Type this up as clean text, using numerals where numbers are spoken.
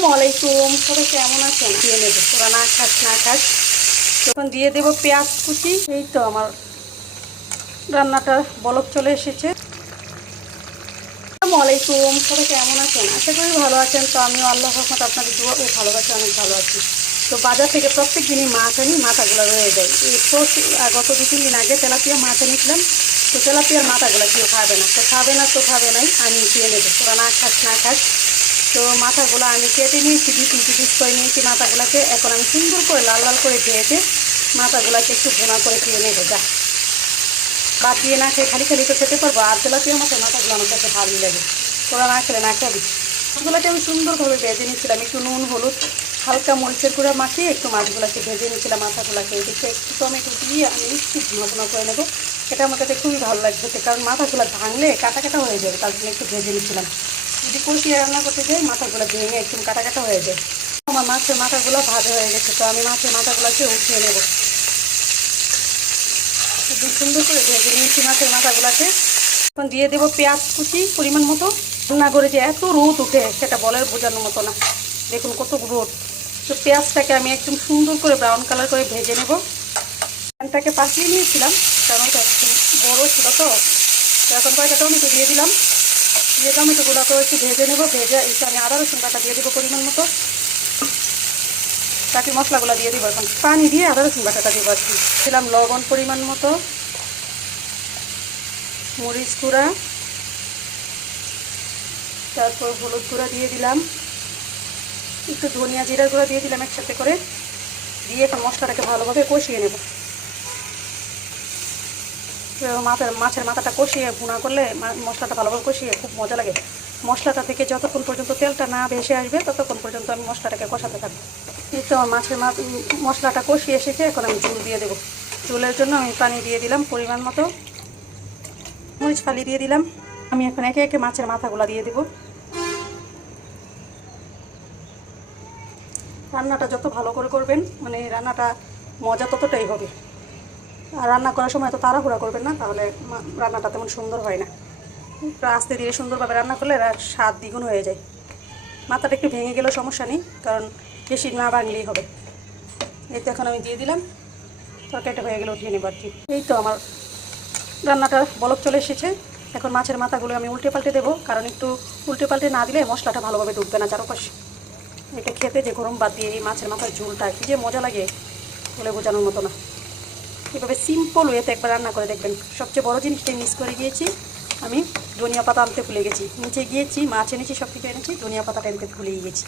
আসসালামাইকুম, সবাই কেমন আছেন? দিয়ে নেবো, তোরা না খাস না খাস। তখন দিয়ে দেবো পেঁয়াজ কুচি। এই তো আমার রান্নাটা বলক চলে এসেছে। আসসালামাইকুম, সবাই কেমন আছেন? আশা করি ভালো আছেন। তো আমিও আল্লাহর রহমতে আপনাদের দোয়া ও ভালোবাসি অনেক ভালো আছি। তো বাজার থেকে প্রত্যেক দিনই মাছ আনি, মাথাগুলো রয়ে যায়। এই গত 2-3 দিন আগে তেলাপিয়া মাছ এনেছিলাম। তো তেলাপিয়ার মাথাগুলো কেউ খাবে না, তো খাবে না তো খাবে নাই, আমি খেয়ে নেবো, তোরা না খাস না খাস। তো মাথাগুলো আমি কেটে নিয়েছি, 2-3 পিস করে নিয়েছি মাথাগুলোকে। এখন আমি সুন্দর করে লাল লাল করে ভেজে মাথাগুলোকে একটু ভুনা করে খেয়ে নেবো। যা বাদ দিয়ে না খেয়ে খালি খালি তো খেতে পারবো। আর তেলাপিয়া মাথাগুলো আমার কাছে ভালোই লাগে, তোরা না খেলে না খাবি। মাছগুলোকে আমি সুন্দরভাবে ভেজে নিচ্ছিলাম, একটু নুন হলুদ হালকা মরিচের গুঁড়া মাখিয়ে একটু মাছগুলোকে ভেজে নিচ্ছিলাম। মাথাগুলোকে এদিকে একটু টমেটো দিয়ে আমি একটু ভুনা ভুনা করে নেবো। এটা আমার কাছে খুবই ভালো লাগছে, কারণ মাথাগুলো ভাঙলে কাটা কাটা হয়ে যাবে, তার জন্য একটু ভেজে নিচ্ছিলাম। যদি কষিয়ে রান্না করতে যাই মাথাগুলো ভেঙে একদম কাটা কাটা হয়ে যায়। আমার মাছের মাথাগুলো ভাজা হয়ে গেছে, তো আমি মাছের মাথাগুলোকে উঠিয়ে নেব। একদম সুন্দর করে ভেজে নিয়েছি মাছের মাথাগুলোকে। এখন দিয়ে দেবো পেঁয়াজ কুচি পরিমাণ মতো। রান্না করে যে এত রোদ উঠে সেটা বলার বোঝানোর মতো না, দেখুন কত রোদ। তো পেঁয়াজটাকে আমি একদম সুন্দর করে ব্রাউন কালার করে ভেজে নেব। প্যানটাকে পাঠিয়ে নিয়েছিলাম, কারণ ওটা একটু বড়ো ছিল। তো এখন কয়েকটা টমেটো দিয়ে দিলাম, দিয়ে টমেটোগুলো তো একটু ভেজে নেবো। ভেজে একটু আমি আদা রসুন বাটা দিয়ে দেবো পরিমাণ মতো। বাকি মশলাগুলো দিয়ে দিব, এখন পানি দিয়ে আদা রসুন বাটাটা দেবো আর কি। দিলাম লবণ পরিমাণ মতো, মরিচ গুঁড়া, তারপর হলুদ গুঁড়া দিয়ে দিলাম, একটু ধনিয়া জিরা গুঁড়া দিয়ে দিলাম একসাথে করে। দিয়ে এখন মশলাটাকে ভালোভাবে কষিয়ে নেব। মাছের মাথাটা কষিয়ে ভুনা করলে মশলাটা ভালোভাবে কষিয়ে খুব মজা লাগে। মশলাটা থেকে যতক্ষণ পর্যন্ত তেলটা না ভেসে আসবে ততক্ষণ পর্যন্ত আমি মশলাটাকে কষাতে থাকবো। এই তো মাছের মশলাটা কষিয়ে এসেছে, এখন আমি ঝোল দিয়ে দেবো। ঝোলের জন্য আমি পানি দিয়ে দিলাম পরিমাণ মতো, মরিচ ফালি দিয়ে দিলাম। আমি এখন একে একে মাছের মাথাগুলো দিয়ে দেবো। রান্নাটা যত ভালো করে করবেন, মানে রান্নাটা মজা ততটাই হবে। আর রান্না করার সময় তো তাড়াহুড়া করবেন না, তাহলে রান্নাটা তেমন সুন্দর হয় না। আস্তে ধীরে সুন্দরভাবে রান্না করলে স্বাদ দ্বিগুণ হয়ে যায়। মাথাটা একটু ভেঙে গেলেও সমস্যা নেই, কারণ বেশি না ভাঙলেই হবে। এই তো এখন আমি দিয়ে দিলাম, তরকারিটা হয়ে গেলে উঠিয়ে নেব আর কি। এই তো আমার রান্নাটা বলক চলে এসেছে। এখন মাছের মাথাগুলো আমি উল্টে পাল্টে দেবো, কারণ একটু উল্টে পাল্টে না দিলে মশলাটা ভালোভাবে ঢুকবে না চারপাশে। এটা খেতে যে গরম বাদ দিয়ে এই মাছের মাথার ঝোলটা কী যে মজা লাগে বলে বোঝানোর মতো না। এভাবে সিম্পল ওয়েতে একবার রান্না করে দেখবেন। সবচেয়ে বড় জিনিসটাই মিস করে গিয়েছি, আমি ধনিয়া পাতা আনতে ভুলে গেছি। নিচে গিয়েছি, মাছ এনেছি, সব কিছু এনেছি, ধনিয়া পাতাটা আনতে ভুলে গিয়েছি।